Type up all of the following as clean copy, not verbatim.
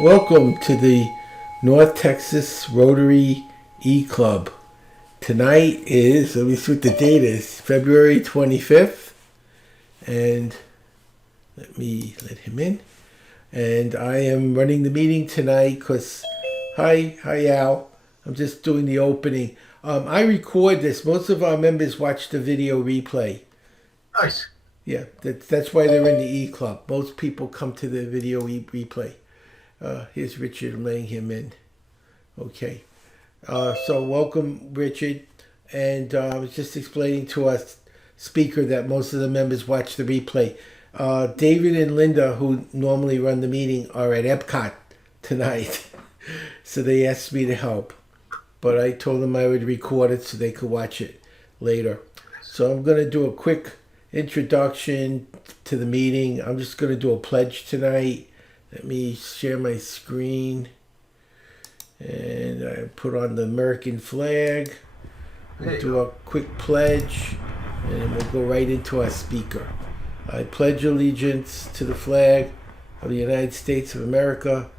Welcome to the North Texas Rotary E-Club. Tonight is, let me see what the date is, February 25th. And let me let him in. And I am running the meeting tonight because, hi Al. I'm just doing the opening. I record this. Most of our members watch the video replay. Nice. Yeah, that's why they're in the E-Club. Most people come to the video replay. Here's Richard laying him in. Okay. So welcome, Richard. And I was just explaining to our speaker that most of the members watch the replay. David and Linda, who normally run the meeting, are at Epcot tonight. So they asked me to help. But I told them I would record it so they could watch it later. So I'm going to do a quick introduction to the meeting. I'm just going to do a pledge tonight. Let me share my screen. And I put on the American flag. We'll do a quick pledge. And then we'll go right into our speaker. I pledge allegiance to the flag of the United States of America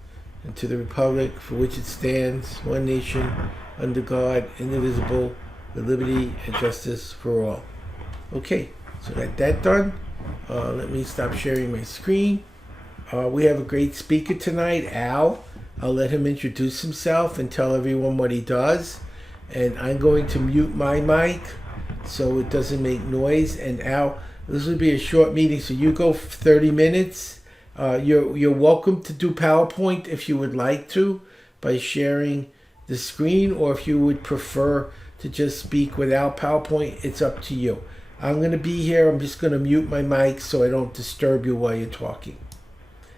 and to the republic for which it stands, one nation, under God, indivisible, with liberty and justice for all. Okay, so got that done. Let me stop sharing my screen. We have a great speaker tonight, Al. I'll let him introduce himself and tell everyone what he does. And I'm going to mute my mic so it doesn't make noise. And Al, this will be a short meeting, so you go 30 minutes. You're welcome to do PowerPoint if you would like to by sharing the screen, or if you would prefer to just speak without PowerPoint, it's up to you. I'm going to be here. I'm just going to mute my mic so I don't disturb you while you're talking.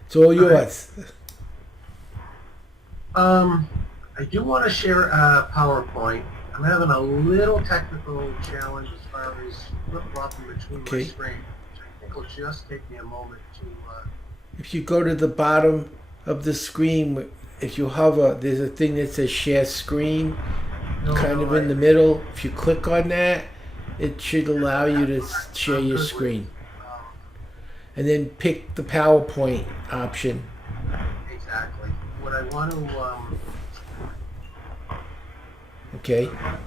It's all yours. I do want to share a PowerPoint. I'm having a little technical challenge as far as flip-flopping between my screen. I think it'll just take me a moment to... If you go to the bottom of the screen, if you hover, there's a thing that says share screen, in the middle. If you click on that, it should allow you to share your screen. And then pick the PowerPoint option. Exactly. What I want to... Okay. A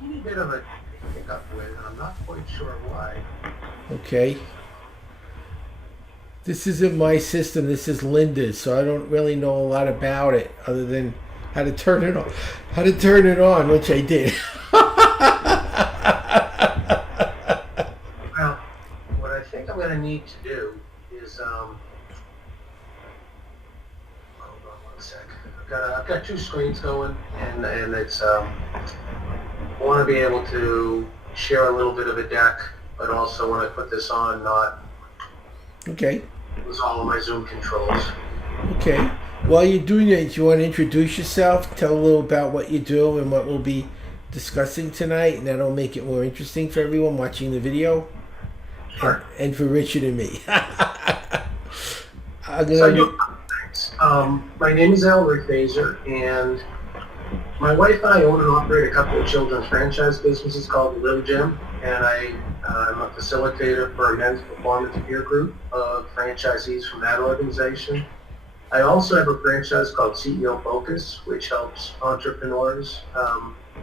teeny bit of a hiccup with, and I'm not quite sure why. Okay. This isn't my system. This is Linda's, so I don't really know a lot about it other than how to turn it on. How to turn it on, which I did. Well, what I think I'm going to need to do is, hold on one sec. I've got two screens going, and it's, I want to be able to share a little bit of a deck, but also when I put this on, not Okay. lose all of my Zoom controls. Okay. While you're doing that, do you want to introduce yourself, tell a little about what you do and what we'll be discussing tonight, and that'll make it more interesting for everyone watching the video. Sure. And for Richard and me. My name is Al Rickfazer, and my wife and I own and operate a couple of children's franchise businesses called the Live Gym, and I'm a facilitator for a men's performance peer group of franchisees from that organization. I also have a franchise called CEO Focus, which helps entrepreneurs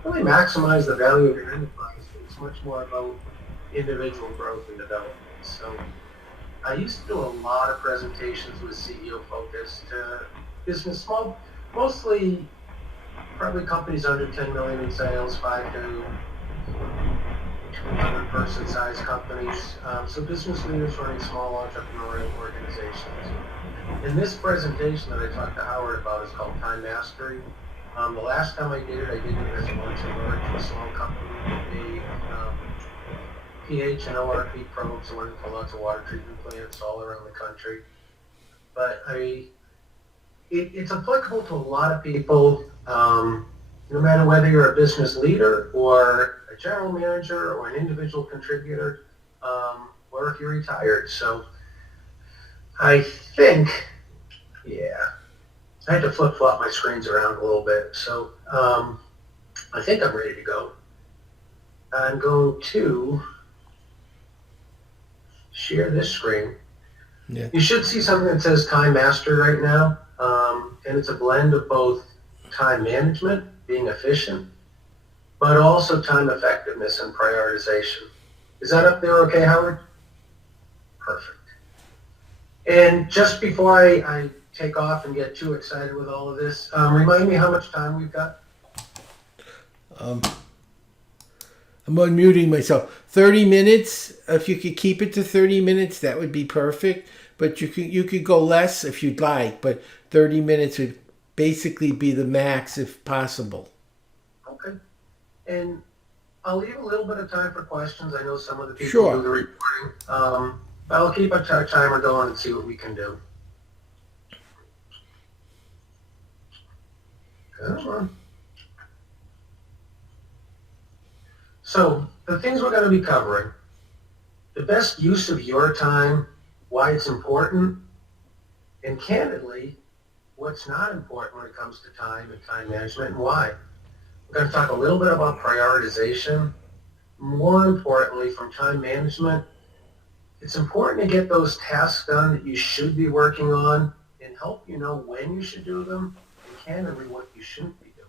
really maximize the value of your enterprise. It's much more about individual growth and development. So I used to do a lot of presentations with CEO Focus to business, mostly probably companies under 10 million in sales, 5 to 200 person size companies. So business leaders running small entrepreneurial organizations. And this presentation that I talked to Howard about is called Time Mastery. The last time I did it as a lunch and learn to a small company. They pH and ORP probes went for lots of water treatment plants all around the country. But it's applicable to a lot of people, no matter whether you're a business leader or a general manager or an individual contributor, or if you're retired. So I think, I had to flip-flop my screens around a little bit. So I think I'm ready to go. I'm going to share this screen. Yeah. You should see something that says Time Master right now. And it's a blend of both time management, being efficient, but also time effectiveness and prioritization. Is that up there okay, Howard? Perfect. And just before I take off and get too excited with all of this, remind me how much time we've got? I'm unmuting myself. 30 minutes. If you could keep it to 30 minutes, that would be perfect. But you could go less if you'd like. But 30 minutes would basically be the max if possible. Okay. And I'll leave a little bit of time for questions. I know some of the people Sure. do the reporting. I'll keep a timer going and see what we can do. Come on. So the things we're going to be covering, the best use of your time, why it's important, and candidly, what's not important when it comes to time and time management and why. We're going to talk a little bit about prioritization. More importantly, from time management, it's important to get those tasks done that you should be working on and help you know when you should do them and candidly what you shouldn't be doing.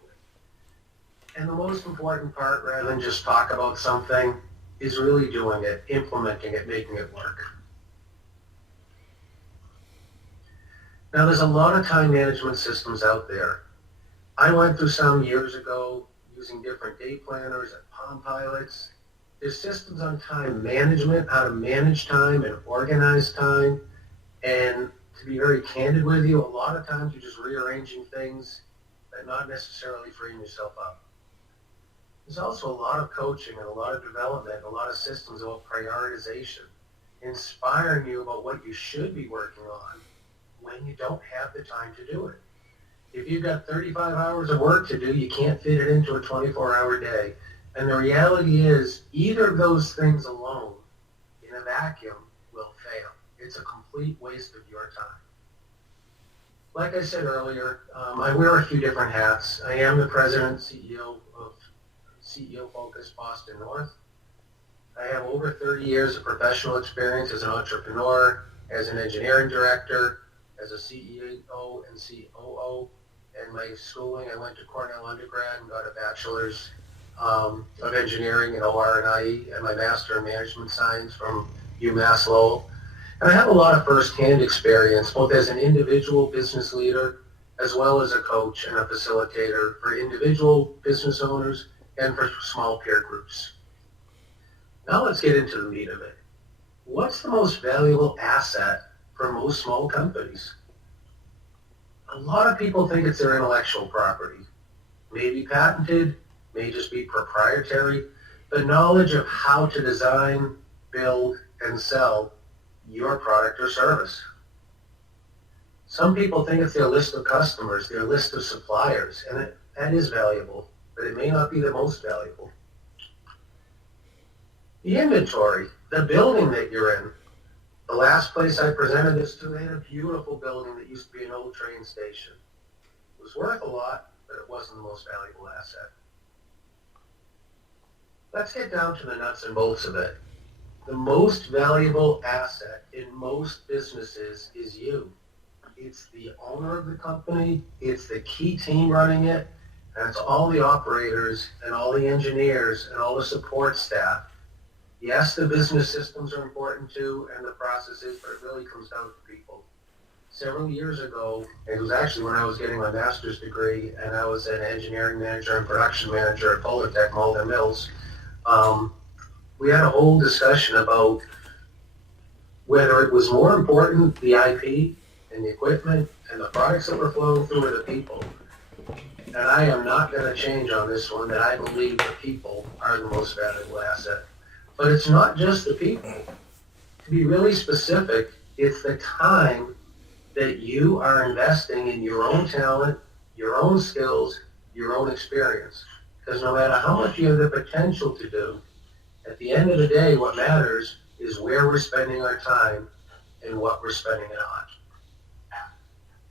And the most important part, rather than just talk about something, is really doing it, implementing it, making it work. Now, there's a lot of time management systems out there. I went through some years ago using different day planners and Palm Pilots. There's systems on time management, how to manage time and organize time. And to be very candid with you, a lot of times you're just rearranging things and not necessarily freeing yourself up. There's also a lot of coaching and a lot of development, a lot of systems about prioritization, inspiring you about what you should be working on when you don't have the time to do it. If you've got 35 hours of work to do, you can't fit it into a 24-hour day. And the reality is, either of those things alone, in a vacuum, will fail. It's a complete waste of your time. Like I said earlier, I wear a few different hats. I am the president and CEO of CEO Focus Boston North. I have over 30 years of professional experience as an entrepreneur, as an engineering director, as a CEO and COO. And my schooling, I went to Cornell undergrad and got a bachelor's of engineering in OR&IE and my master in management science from UMass Lowell. And I have a lot of firsthand experience, both as an individual business leader, as well as a coach and a facilitator for individual business owners and for small peer groups. Now let's get into the meat of it. What's the most valuable asset for most small companies? A lot of people think it's their intellectual property. Maybe patented, may just be proprietary, the knowledge of how to design, build, and sell your product or service. Some people think it's their list of customers, their list of suppliers, and that is valuable, but it may not be the most valuable. The inventory, the building that you're in. The last place I presented this to, they had a beautiful building that used to be an old train station. It was worth a lot, but it wasn't the most valuable asset. Let's get down to the nuts and bolts of it. The most valuable asset in most businesses is you. It's the owner of the company, it's the key team running it, and it's all the operators and all the engineers and all the support staff. Yes, the business systems are important too, and the processes, but it really comes down to people. Several years ago, it was actually when I was getting my master's degree, and I was an engineering manager and production manager at Polartec Malden Mills. We had a whole discussion about whether it was more important, the IP and the equipment and the products that were flowing through or the people. And I am not going to change on this one, that I believe the people are the most valuable asset. But it's not just the people. To be really specific, it's the time that you are investing in your own talent, your own skills, your own experience. Because no matter how much you have the potential to do, at the end of the day, what matters is where we're spending our time and what we're spending it on.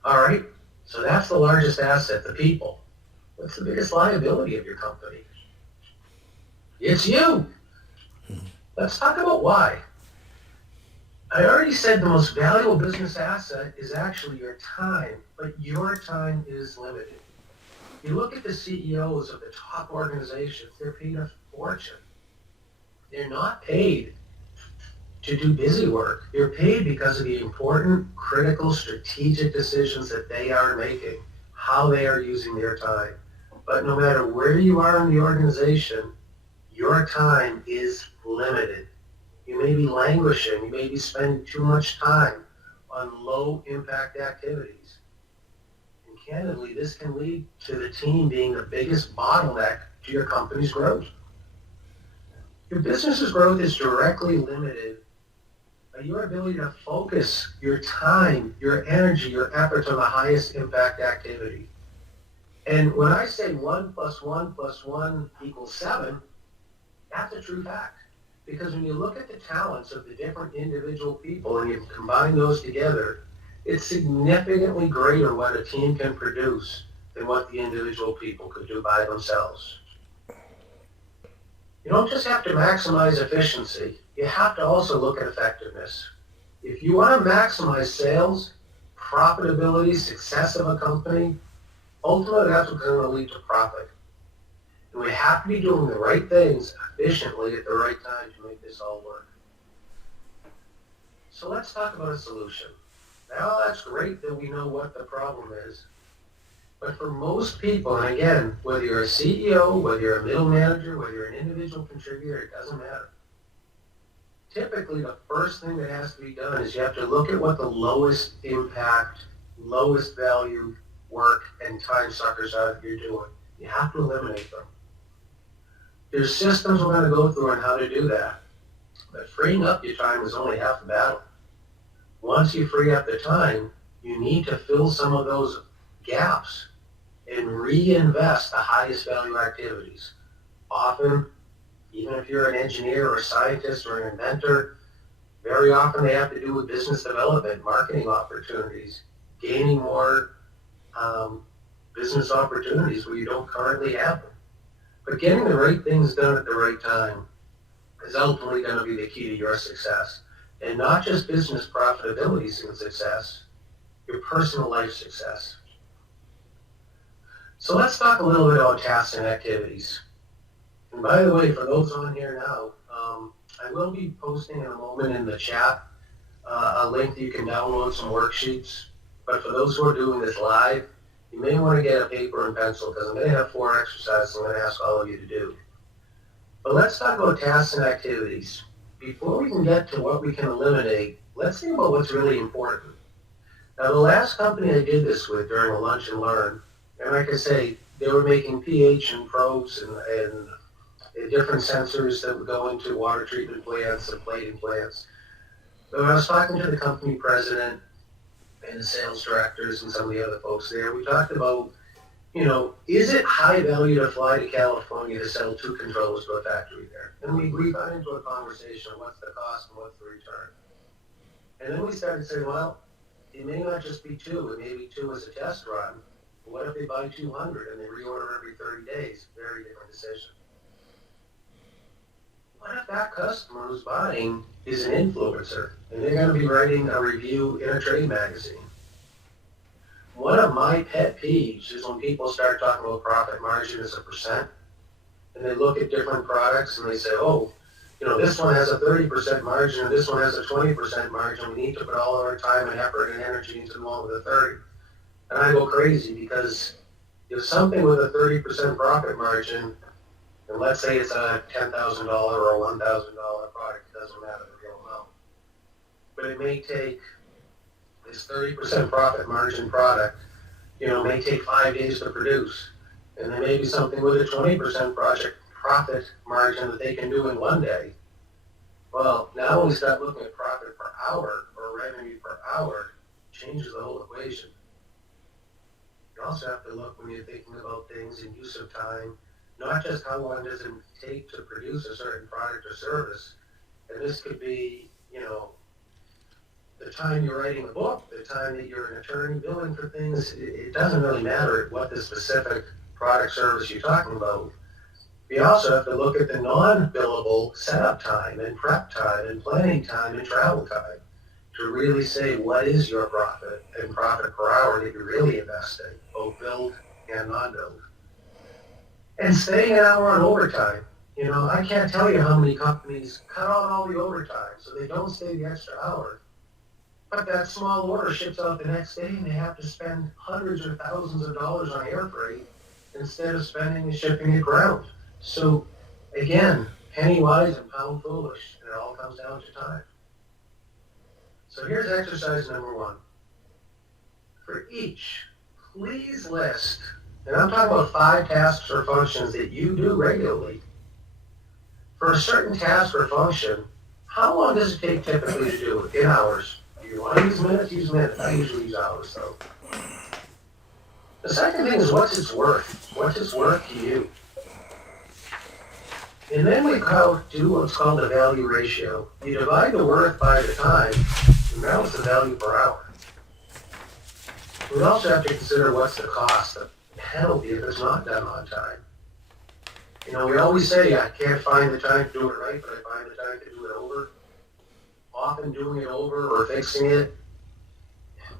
All right, so that's the largest asset, the people. What's the biggest liability of your company? It's you. Let's talk about why. I already said the most valuable business asset is actually your time, but your time is limited. You look at the CEOs of the top organizations, they're paid a fortune. They're not paid to do busy work. They're paid because of the important, critical, strategic decisions that they are making, how they are using their time. But no matter where you are in the organization, your time is limited. You may be languishing. You may be spending too much time on low impact activities. And candidly, this can lead to the team being the biggest bottleneck to your company's growth. Your business's growth is directly limited by your ability to focus your time, your energy, your efforts on the highest impact activity. And when I say 1 + 1 + 1 = 7, that's a true fact. Because when you look at the talents of the different individual people and you combine those together, it's significantly greater what a team can produce than what the individual people could do by themselves. You don't just have to maximize efficiency, you have to also look at effectiveness. If you want to maximize sales, profitability, success of a company, ultimately that's what's going to lead to profit. And we have to be doing the right things efficiently at the right time to make this all work. So let's talk about a solution. Now that's great that we know what the problem is. But for most people, and again, whether you're a CEO, whether you're a middle manager, whether you're an individual contributor, it doesn't matter. Typically, the first thing that has to be done is you have to look at what the lowest impact, lowest value work and time suckers are that you're doing. You have to eliminate them. There's systems we're going to go through on how to do that. But freeing up your time is only half the battle. Once you free up the time, you need to fill some of those gaps and reinvest the highest value activities. Often, even if you're an engineer or a scientist or an inventor, very often they have to do with business development, marketing opportunities, gaining more business opportunities where you don't currently have them. But getting the right things done at the right time is ultimately going to be the key to your success. And not just business profitability and success, your personal life success. So let's talk a little bit about tasks and activities. And by the way, for those on here now, I will be posting in a moment in the chat a link that you can download some worksheets. But for those who are doing this live, you may want to get a paper and pencil because I'm going to have 4 exercises I'm going to ask all of you to do. But let's talk about tasks and activities. Before we can get to what we can eliminate, let's think about what's really important. Now, the last company I did this with during a lunch and learn, and like I say, they were making pH and probes and different sensors that would go into water treatment plants and plating plants. But when I was talking to the company president and the sales directors and some of the other folks there, we talked about, is it high value to fly to California to sell 2 controllers to a factory there? And we got into a conversation of what's the cost and what's the return. And then we started saying, well, it may not just be 2, it may be 2 as a test run. But what if they buy 200 and they reorder every 30 days? Very different decision. What if that customer who's buying is an influencer and they're going to be writing a review in a trade magazine? One of my pet peeves is when people start talking about profit margin as a percent and they look at different products and they say, oh, this one has a 30% margin and this one has a 20% margin. We need to put all of our time and effort and energy into the one with a 30. And I go crazy because if something with a 30% profit margin, and let's say it's a $10,000 or a $1,000 product, it doesn't matter the real amount. But it may take this 30% profit margin product, may take 5 days to produce. And there may be something with a 20% profit margin that they can do in 1 day. Well, now when we start looking at profit per hour or revenue per hour, it changes the whole equation. You also have to look when you're thinking about things in use of time, not just how long does it take to produce a certain product or service. And this could be, the time you're writing a book, the time that you're an attorney billing for things. It doesn't really matter what the specific product service you're talking about. We also have to look at the non-billable setup time and prep time and planning time and travel time. to really say what is your profit and profit per hour that you're really investing, both billed and non-billed. And staying an hour on overtime. I can't tell you how many companies cut out all the overtime so they don't stay the extra hour. But that small order ships out the next day and they have to spend hundreds or thousands of dollars on air freight instead of spending and shipping it ground. So again, penny wise and pound foolish, and it all comes down to time. So here's exercise number 1. For each, please list, and I'm talking about 5 tasks or functions that you do regularly. For a certain task or function, how long does it take typically to do it in hours? Do you want to use minutes? Use minutes. I usually use hours though. The second thing is what's its worth? What's its worth to you? And then we do what's called a value ratio. You divide the worth by the time, and that was the value per hour. We also have to consider what's the cost, the penalty if it's not done on time. We always say, I can't find the time to do it right, but I find the time to do it over. Often doing it over or fixing it,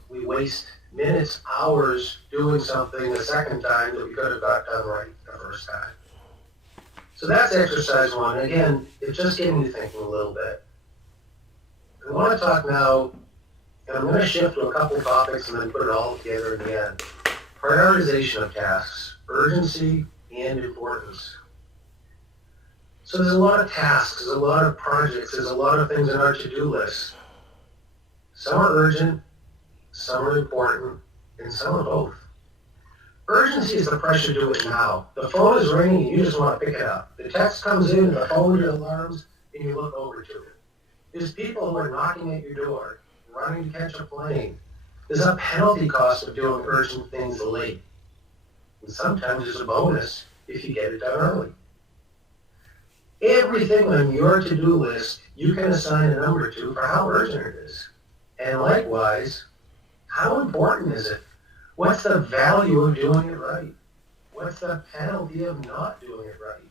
we waste minutes, hours doing something the second time that we could have got done right the first time. So that's exercise 1. Again, it's just getting you thinking a little bit. I want to talk now, and I'm going to shift to a couple topics and then put it all together in the end. Prioritization of tasks, urgency and importance. So there's a lot of tasks, there's a lot of projects, there's a lot of things in our to-do list. Some are urgent, some are important, and some are both. Urgency is the pressure to do it now. The phone is ringing and you just want to pick it up. The text comes in and the phone alarms and you look over to it. There's people who are knocking at your door, running to catch a plane. There's a penalty cost of doing urgent things late. And sometimes there's a bonus if you get it done early. Everything on your to-do list, you can assign a number to for how urgent it is. And likewise, how important is it? What's the value of doing it right? What's the penalty of not doing it right?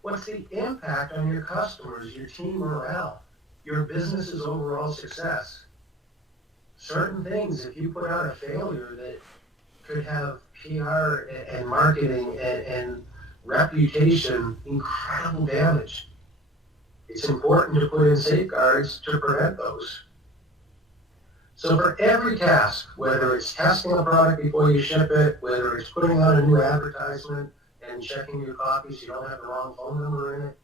What's the impact on your customers, your team morale, your business's overall success? Certain things, if you put out a failure that could have PR and marketing and reputation, incredible damage. It's important to put in safeguards to prevent those. So for every task, whether it's testing a product before you ship it, whether it's putting out a new advertisement and checking your copy so you don't have the wrong phone number in it,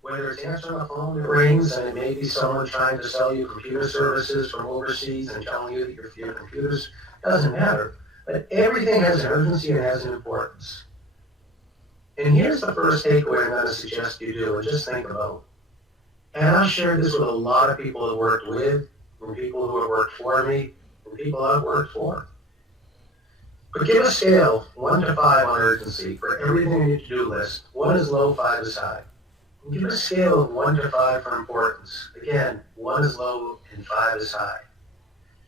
whether it's answering a phone that rings and it may be someone trying to sell you computer services from overseas and telling you that your computers, doesn't matter. But everything has an urgency and has an importance. And here's the first takeaway I'm going to suggest you do, and just think about. And I've shared this with a lot of people I've worked with, and people who have worked for me, and people I've worked for. But give a scale, 1 to 5 on urgency for everything on your to-do list. 1 is low, 5 is high. And give a scale of 1 to 5 for importance. Again, 1 is low and 5 is high.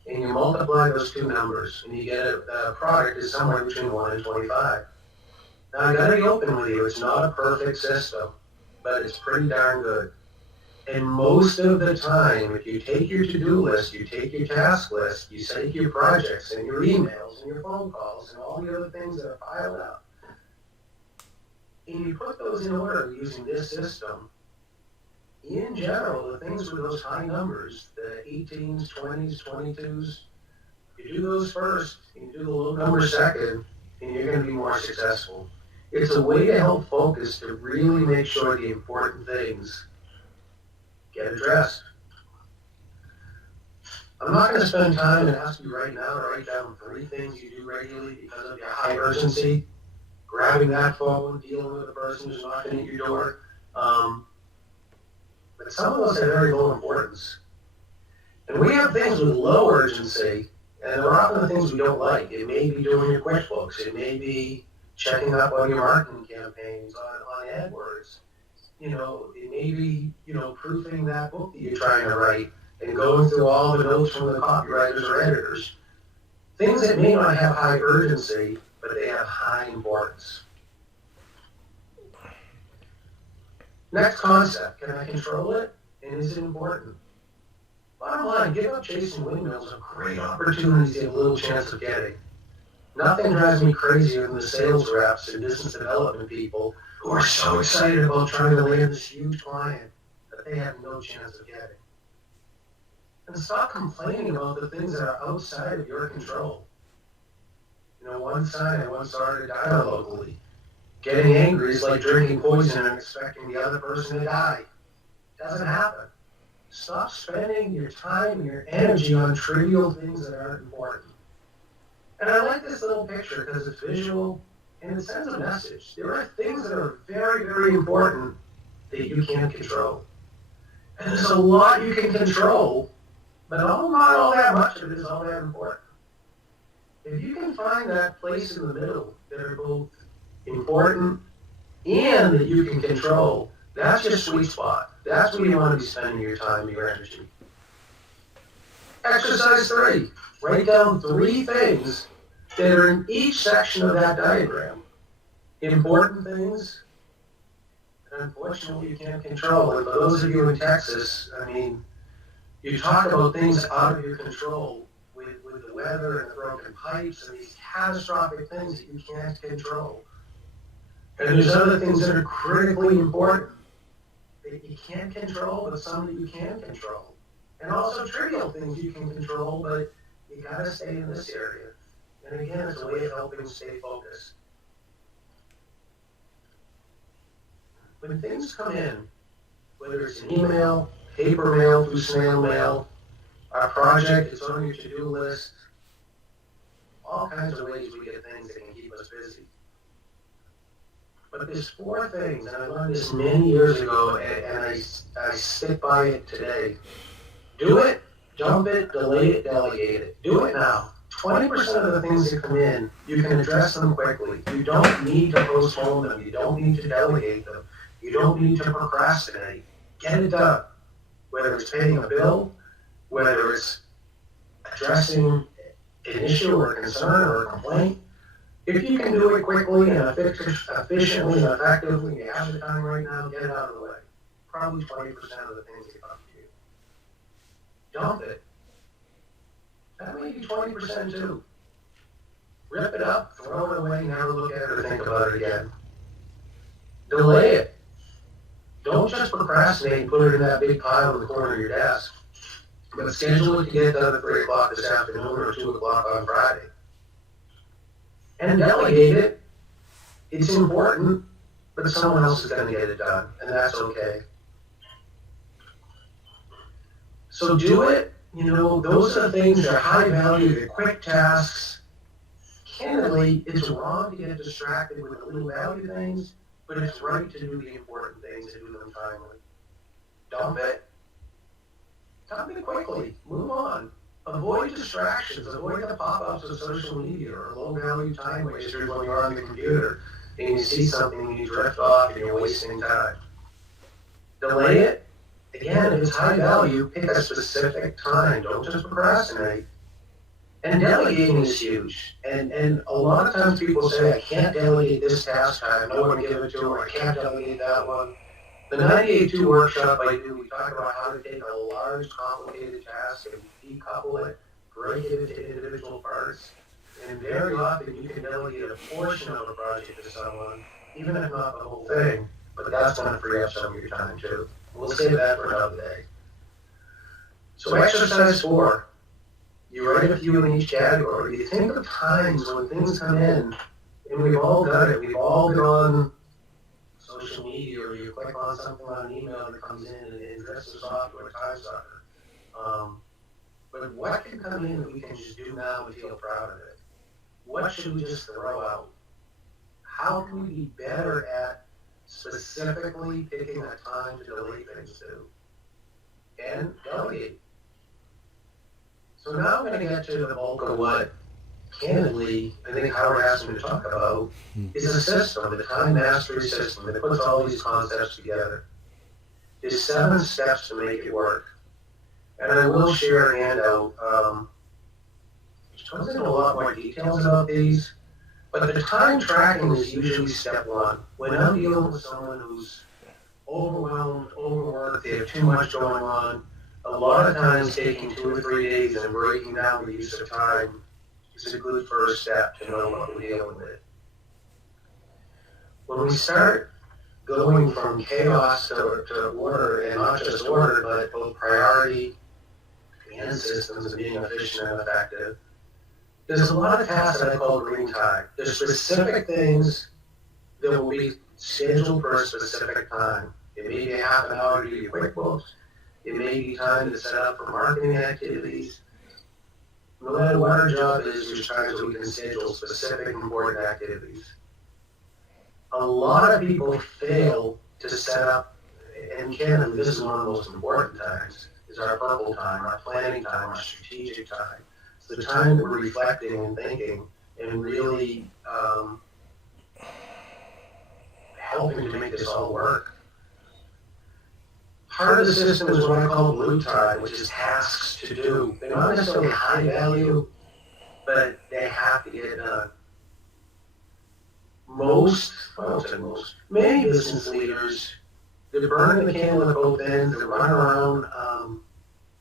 And you multiply those two numbers, and you get a product is somewhere between 1 and 25. Now, I gotta be open with you, it's not a perfect system, but it's pretty darn good. And most of the time, if you take your to-do list, you take your task list, you take your projects and your emails and your phone calls and all the other things that are piled up, and you put those in order using this system, in general, the things with those high numbers, the 18s, 20s, 22s, you do those first, you do the low numbers second, and you're going to be more successful. It's a way to help focus to really make sure the important things get addressed. I'm not going to spend time and ask you right now to write down 3 things you do regularly because of your high urgency, grabbing that phone, dealing with the person who's knocking at your door. But some of those have very low importance. And we have things with low urgency, and they're often the things we don't like. It may be doing your QuickBooks. It may be checking up on your marketing campaigns on AdWords. It may be, proofing that book that you're trying to write and going through all the notes from the copywriters or editors. Things that may not have high urgency, but they have high importance. Next concept, can I control it? And is it important? Bottom line, give up chasing windmills are great opportunities you have little chance of getting. Nothing drives me crazier than the sales reps and business development people who are so excited about trying to land this huge client that they have no chance of getting. And stop complaining about the things that are outside of your control. One sign I once started dying locally. Getting angry is like drinking poison and expecting the other person to die. It doesn't happen. Stop spending your time and your energy on trivial things that aren't important. And I like this little picture because it's visual and it sends a message. There are things that are very, very important that you can't control. And there's a lot you can control, but not all that much of it is all that important. If you can find that place in the middle that are both important and that you can control, that's your sweet spot. That's where you want to be spending your time and your energy. Exercise 3. Write down 3 things that are in each section of that diagram. Important things that unfortunately you can't control. And for those of you in Texas, you talk about things out of your control with the weather and the broken pipes and these catastrophic things that you can't control. And there's other things that are critically important that you can't control, but some that you can control. And also trivial things you can control, but you gotta stay in this area. And again, it's a way of helping stay focused. When things come in, whether it's an email, paper mail, through snail mail, our project is on your to-do list, all kinds of ways we get things that can keep us busy. But there's 4 things, and I learned this many years ago, and I stick by it today. Do it, dump it, delay it, delegate it. Do it now. 20% of the things that come in, you can address them quickly. You don't need to postpone them. You don't need to delegate them. You don't need to procrastinate. Get it done. Whether it's paying a bill, whether it's addressing an issue or a concern or a complaint. If you can do it quickly and efficiently and effectively, you have the time right now, get it out of the way. Probably 20% of the things that come to you. Dump it. That may be 20% too. Rip it up, throw it away, never look at it or think about it again. Delay it. Don't just procrastinate and put it in that big pile in the corner of your desk, but schedule it to get done at 3 o'clock this afternoon or 2 o'clock on Friday. And delegate it. It's important, but someone else is going to get it done, and that's okay. So do it. Those are the things that are high value, they're quick tasks. Candidly, it's wrong to get distracted with the little value things, but it's right to do the important things and do them timely. Dump it. Dump it quickly. Move on. Avoid distractions. Avoid the pop-ups of social media or low-value time wasters when you're on the computer and you see something and you drift off and you're wasting time. Delay it. Again, if it's high value, pick a specific time. Don't just procrastinate. And delegating is huge. And a lot of times people say, I can't delegate this task, I have no one to give it to, or I can't delegate that one. The 98.2 workshop I do, we talk about how to take a large, complicated task and decouple it, break it into individual parts. And very often you can delegate a portion of a project to someone, even if not the whole thing, but that's going to free up some of your time too. We'll save that for another day. So exercise 4. You write a few in each category. You think of times when things come in, and we've all done it. We've all been on social media, or you click on something on an email that comes in and it drifts us off to a time sucker. But what can come in that we can just do now and feel proud of it? What should we just throw out? How can we be better at specifically picking a time to delay things to? And delegate. So now I'm going to get to the bulk of what, candidly, I think Howard asked me to talk about, is a system, the time mastery system that puts all these concepts together. There's 7 steps to make it work. And I will share a handout, which goes into a lot more details about these, but the time tracking is usually step 1. When I'm dealing with someone who's overwhelmed, overworked, they have too much going on, a lot of times taking 2 or 3 days and breaking down the use of time is a good first step to know what we're dealing with. When we start going from chaos to order, and not just order, but both priority and systems of being efficient and effective, there's a lot of tasks that I call green time. There's specific things that will be scheduled for a specific time. It may be half an hour to do your QuickBooks. It may be time to set up for marketing activities. No matter what our job is, there's times that we can schedule specific important activities. A lot of people fail to set up, and Ken, this is one of the most important times, is our purple time, our planning time, our strategic time. It's the time that we're reflecting and thinking and really helping to make this all work. Part of the system is what I call blue time, which is tasks to do. They're not necessarily high value, but they have to get done. Many business leaders, they're burning the candle at both ends, they run around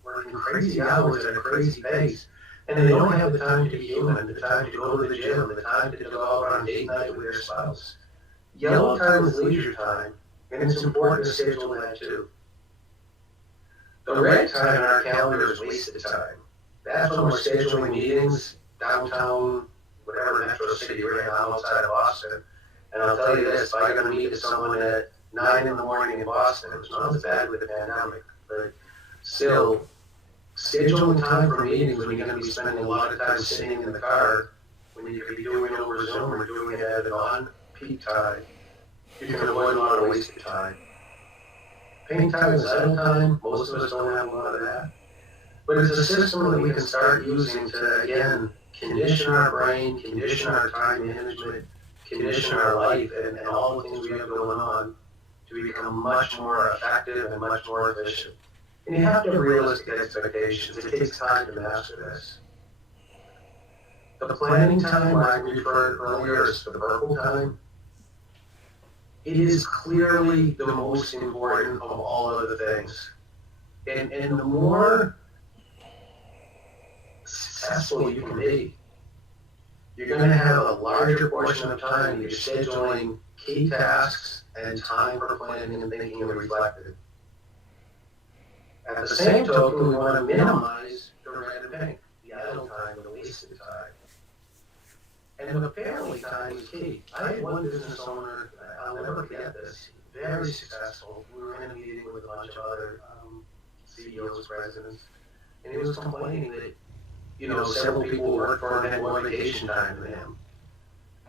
working crazy hours at a crazy pace, and they don't have the time to be human, the time to go to the gym, the time to go out on date night with their spouse. Yellow time is leisure time, and it's important to schedule that too. The red time in our calendar is wasted time. That's when we're scheduling meetings downtown, whatever metro city we're in, outside of Boston. And I'll tell you this, if I'm going to meet with someone at 9 in the morning in Boston, it's not as bad with the pandemic, but still, scheduling time for meetings when you're going to be spending a lot of time sitting in the car, when you could be doing it over Zoom or doing it at an on-peak time, you can avoid a lot of wasted time. Paint time is idle time. Most of us don't have a lot of that. But it's a system that we can start using to, again, condition our brain, condition our time management, condition our life, and all the things we have going on to become much more effective and much more efficient. And you have to have realistic expectations. It takes time to master this. The planning time, I referred earlier as the purple time, it is clearly the most important of all of the things. And the more successful you can be, you're going to have a larger portion of time you're scheduling key tasks and time for planning and thinking and reflecting. At the same token, we want to minimize the red and pink, the idle time, the wasted time. And the family time is key. I had one business owner, I'll never forget this, very successful. We were in a meeting with a bunch of other CEOs, presidents, and he was complaining that, several people who worked for him had more vacation time than him.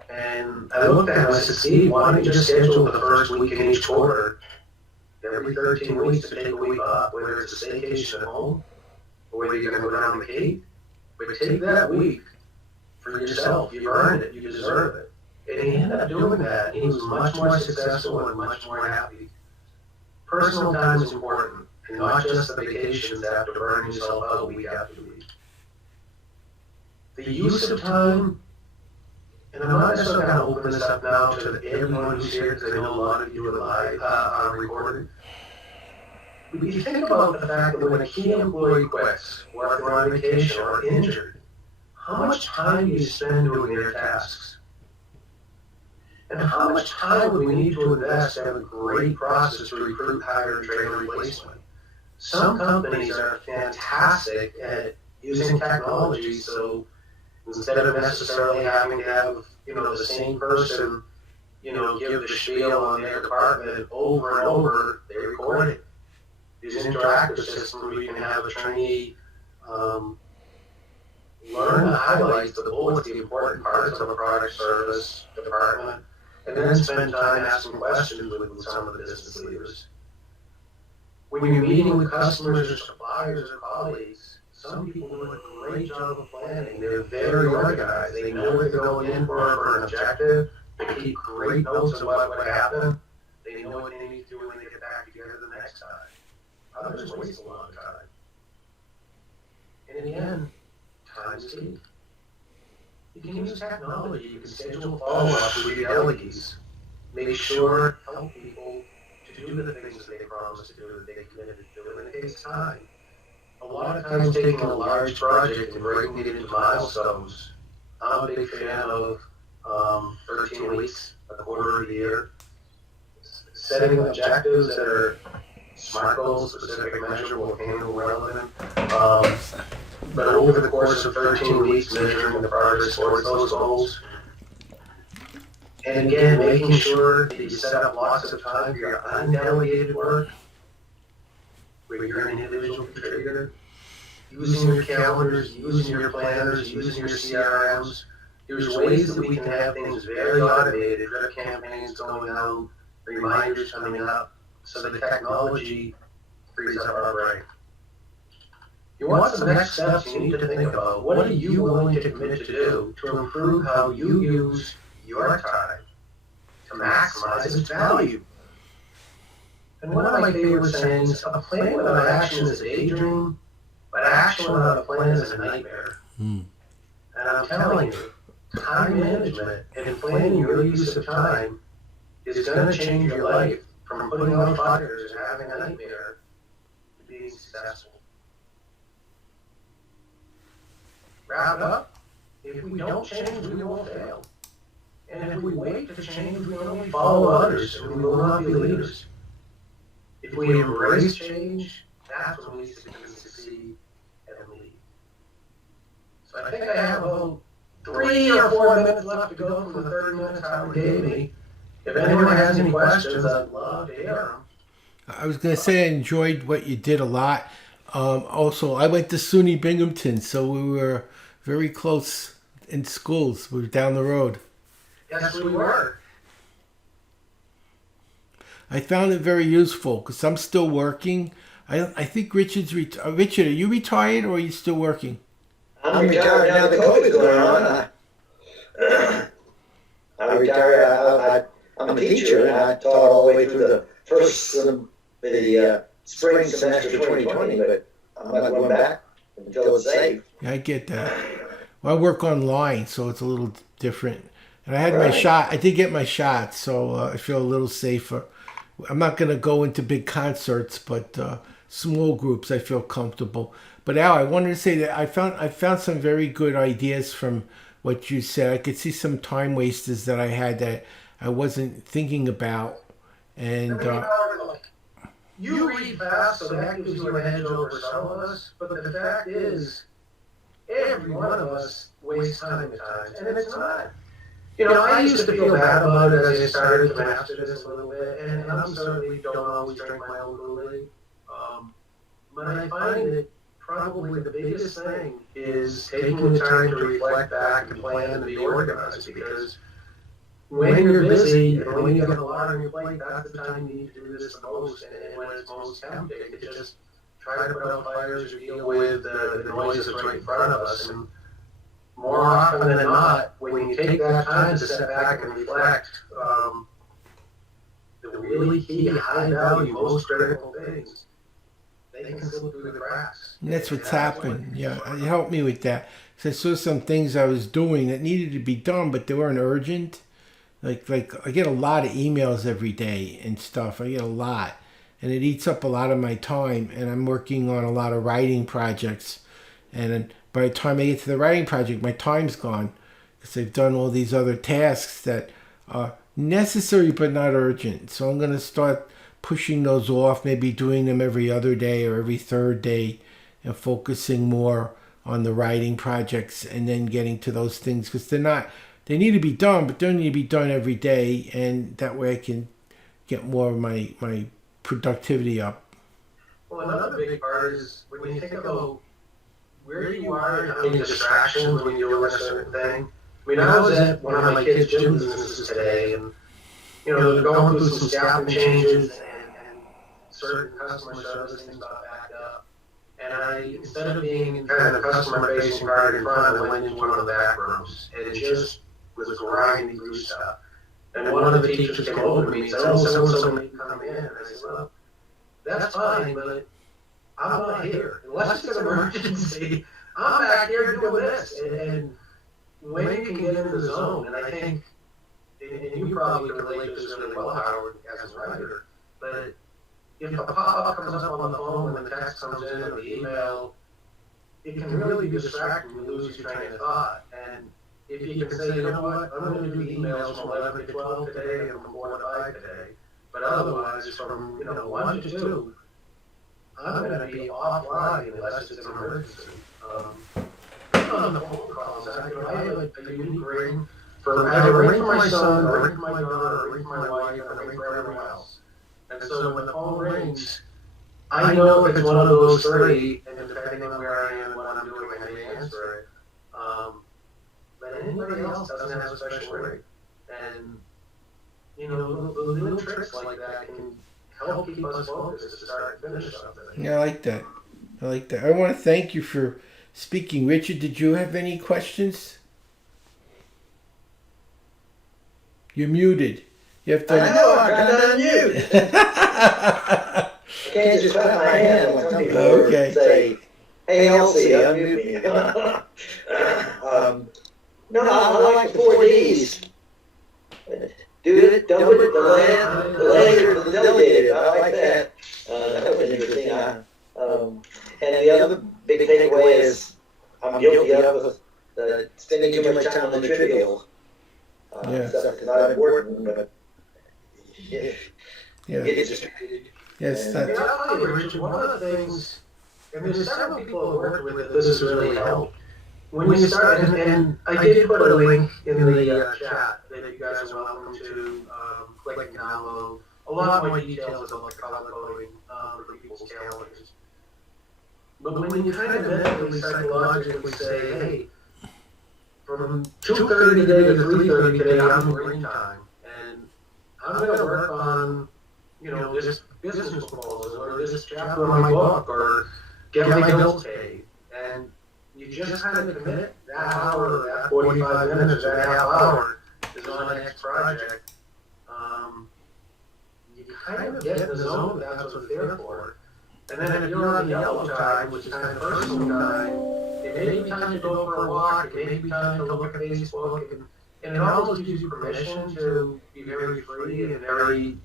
And I looked at him and I said, Steve, why don't you just schedule the first week in each quarter, every 13 weeks to take a week off, whether it's a staycation at home, or whether you're going to go down the Cape, but take that week for yourself. You've earned it. You deserve it. And he ended up doing that. He was much more successful and much more happy. Personal time is important, and not just the vacations after burning yourself out week after week. The use of time, and I'm not necessarily going to open this up now to everyone who's here, because I know a lot of you are live, are recorded. But you think about the fact that when a key employee quits, or if they're on vacation or injured, how much time do you spend doing their tasks? And how much time would we need to invest to have a great process to recruit, hire, and train a replacement? Some companies are fantastic at using technology, so instead of necessarily having to have, the same person, give the spiel on their department over and over, they record it. These interactive systems where you can have a trainee learn the highlights, the bullets, the important parts of a product, service, department, and then spend time asking questions with some of the business leaders. When you're meeting with customers or suppliers or colleagues, some people do a great job of planning. They're very organized. They know what they're going in for an objective. They keep great notes of what would happen. They know what they need to do when they get back together the next time. Others waste a lot of time. And in the end, time is key. You can use technology. You can schedule follow-ups with your delegates. Make sure, help people to do the things that they promised to do, that they committed to do, and it takes time. lot of times taking a large project and breaking it into milestones. I'm a big fan of 13 weeks, a quarter of a year, setting objectives that are SMART goals, specific, measurable, attainable, relevant. But over the course of 13 weeks, measuring the progress towards those goals. And again, making sure that you set up lots of time for your undelegated work, where you're an individual contributor, using your calendars, using your planners, using your CRMs. There's ways that we can have things very automated, drip campaigns going out, reminders coming up, so that the technology frees up our brain. You want some next steps you need to think about. What are you willing to commit to do to improve how you use your time to maximize its value? And one of my favorite sayings, a plan without action is a daydream, but action without a plan is a nightmare. And I'm telling you, time management and planning your use of time is going to change your life from putting out fires and having a nightmare to being successful. Wrap it up. If we don't change, we will fail. And if we wait to change, we only follow others and we will not be leaders. If we embrace change, that's when we succeed and lead. So I think I have about 3 or 4 minutes left to go from the 30 minutes Howard gave me. If anyone has any questions, I'd love to hear them. I was going to say I enjoyed what you did a lot. Also, I went to SUNY Binghamton, so we were very close in schools. We were down the road. Yes, we were. I found it very useful because I'm still working. I think Richard's Richard, are you retired or are you still working? I'm retired now. The COVID's going on. I'm retired. I'm a teacher, and I taught all the way through the spring semester 2020. But I'm not going back until it's safe. Yeah, I get that. Well, I work online, so it's a little different. And I had my shot. I did get my shot, so I feel a little safer. I'm not going to go into big concerts, but small groups, I feel comfortable. But Al, I wanted to say that I found some very good ideas from what you said. I could see some time wasters that I had that I wasn't thinking about. And you read fast, so that gives you an edge over some of us. But the fact is, every one of us wastes time at times, and it's not. I used to feel bad about it as I started to master this a little bit, and I'm certainly don't always drink my own Kool-Aid. But I find that probably the biggest thing is taking the time to reflect back and plan and be organized, because when you're busy and when you got a lot on your plate, that's the time you need to do this the most, and when it's most tempting to just try to put out fires or deal with the noise that's right in front of us. And more often than not, when you take that time to step back and reflect, the really key, high value, most critical things, they can slip through the cracks. And that's what's happened. Yeah, it helped me with that. So I saw some things I was doing that needed to be done, but they weren't urgent. Like I get a lot of emails every day and stuff. I get a lot, and it eats up a lot of my time. And I'm working on a lot of writing projects, and then by the time I get to the writing project, my time's gone because I've done all these other tasks that are necessary but not urgent. So I'm going to start pushing those off, maybe doing them every other day or every third day, and focusing more on the writing projects, and then getting to those things because they need to be done, but they don't need to be done every day, and that way I can get more of my productivity up. Well, another big part is when you think about where you are and how many distractions when you're doing a certain thing. I mean, I was at one of my kids' gym businesses today, and they're going through some staffing changes, and certain customer service things got backed up. And I, instead of being kind of customer-facing part in front, I went into one of the back rooms, and it just was grinding through stuff. And one of the teachers came over to me and said, "Oh, so-and-so need to come in." And I said, "Well, that's fine, but I'm not here. Unless it's an emergency, I'm back here doing this." And when you can get into the zone, and I think, and you probably can relate to this really well, Howard, as a writer, but if a pop-up comes up on the phone when the text comes in or the email, it can really be distracting. You lose your train of thought. And if you can say, you know what, I'm going to do emails from 11 to 12 today and from 4 to 5 today, but otherwise from 1 to 2, I'm going to be offline unless it's an emergency. On the phone calls, I have a unique ring for I have a ring for my son, a ring for my daughter, a ring for my wife, and a ring for everyone else. And so when the phone rings, I know if it's one of those three, and depending on where I am and what I'm doing, I may answer it. But anybody else doesn't have a special ring. And, little tricks like that can help keep us focused to start and finish something. Yeah, I like that. I want to thank you for speaking. Richard, did you have any questions? You're muted. You have to. I know, I got to unmute. I can't just put my hand when some people say, hey, Elsie, unmute me. No, I like the 4 Ds. Do it, double it, delay or delegate it. I like that. That was interesting. And the other big takeaway is I'm guilty of spending too much time on the trivial. Stuff is not important, but you get distracted. Yes, I'll tell you, Richard, one of the things, and there's several people I've worked with that this has really helped. When you start, and I did put a link in the chat that you guys are welcome to click and download. A lot more details of color coding for people's calendars. But when you kind of mentally, psychologically say, hey, from 2:30 today to 3:30 today, I'm green time, and I'm going to work on, this business proposal, or this chapter of my book, or get my bills paid, and you just kind of commit that hour, that 45 minutes, that half hour is on the next project. You kind of get in the zone that that's what it's there for. And then if you're on the yellow time, which is kind of personal time, it may be time to go for a walk, it may be time to look at Facebook, and it almost gives you permission to be very free and very,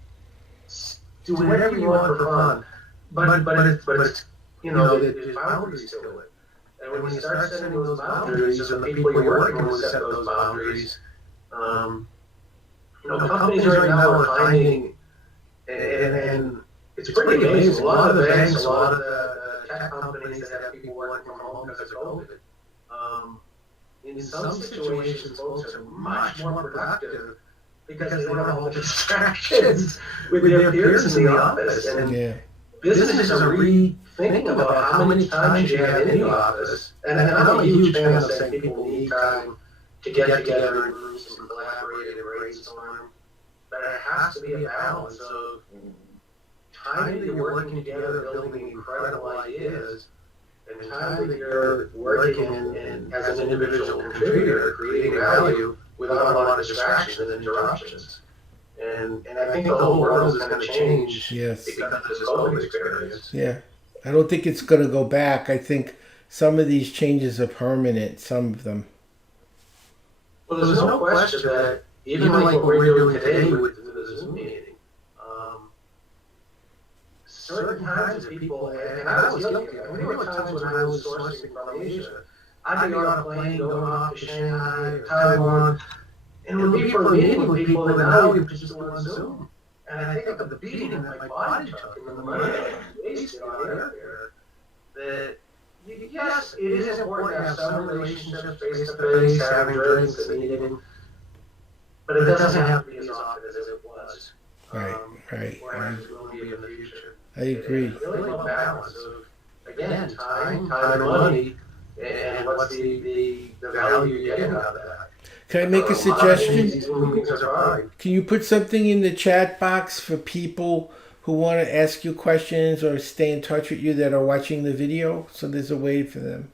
do whatever you want for fun. But it's there's boundaries to it. And when you start setting those boundaries, and the people you're working with set those boundaries, companies right now are finding, and it's pretty amazing. A lot of the banks, a lot of the tech companies that have people working from home because of COVID, in some situations, folks are much more productive because they don't have all the distractions with their peers in the office. And businesses are rethinking about how many times you have in the office. And I'm a huge fan of saying people need time to get together in groups and collaborate and brainstorm. But it has to be a balance of time that you're working together, building incredible ideas, and time that you're working and as an individual contributor, creating value without a lot of distractions and interruptions. And I think the whole world is going to change because of this COVID experience. Yeah. I don't think it's going to go back. I think some of these changes are permanent, some of them. Well, there's no question that even like what we're doing today with the Zoom meeting, certain kinds of people, and I was guilty. I mean, there were times when I was sourcing from Asia. I'd be on a plane going off to Shanghai or Taiwan, and it would be for a meeting with people, and now we just do it on Zoom. And I think of the beating that my body took and the money that I wasted on airfare, that yes, it is important to have some relationships face to face, having drinks and eating, but it doesn't have to be as often as it was. Right. Or as it will be in the future. I agree. It's really a balance of, again, time and money, and what's the value you're getting out of that. Can I make a suggestion? Can Can you put something in the chat box for people who want to ask you questions or stay in touch with you that are watching the video? So there's a way for them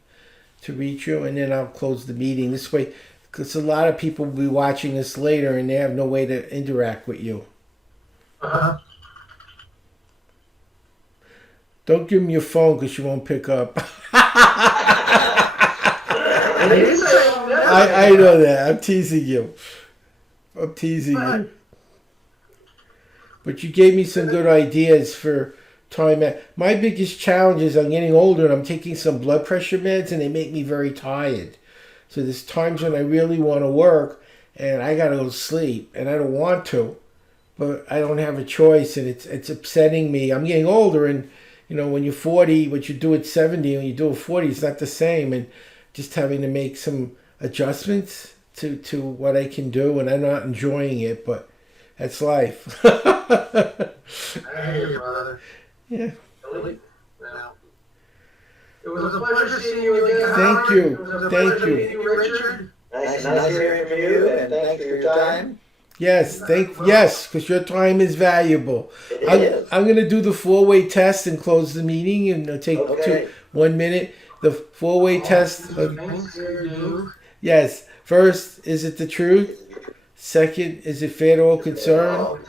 to reach you, and then I'll close the meeting. This way, because a lot of people will be watching this later and they have no way to interact with you. Don't give them your phone because you won't pick up. I know that. I'm teasing you. But you gave me some good ideas for time out. My biggest challenge is I'm getting older and I'm taking some blood pressure meds and they make me very tired. So there's times when I really want to work and I gotta go to sleep and I don't want to, but I don't have a choice and it's upsetting me. I'm getting older and when you're 40, what you do at 70 and you do at 40 is not the same, and just having to make some adjustments to what I can do, and I'm not enjoying it, but that's life. I hear you, brother. Yeah. Really? Well, it was a pleasure seeing you again. Thank you. It was a Thank pleasure you. meeting you, Richard. Nice hearing from you, and thanks for your time. Yes, because your time is valuable. It is. I'm going to do the four-way test and close the meeting, and it'll take Okay. 1 minute. The four-way test. Thanks, you. Yes. First, is it the truth? Second, is it fair to all concerned?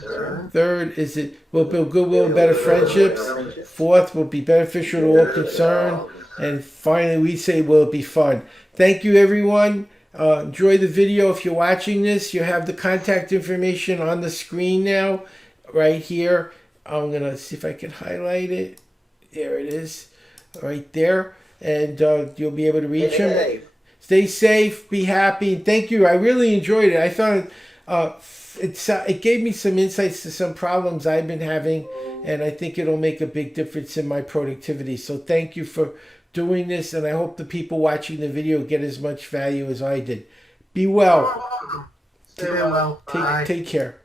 Third, is it will build goodwill and better friendships? Fourth, will be beneficial to all concerned. And finally, we say, will it be fun? Thank you, everyone. Enjoy the video. If you're watching this, you have the contact information on the screen now, right here. I'm going to see if I can highlight it. There it is, right there. And you'll be able to reach him. Stay safe, be happy, and thank you. I really enjoyed it. I thought it gave me some insights to some problems I've been having, and I think it'll make a big difference in my productivity. So thank you for doing this, and I hope the people watching the video get as much value as I did. Be well. Stay well. Bye. Take care.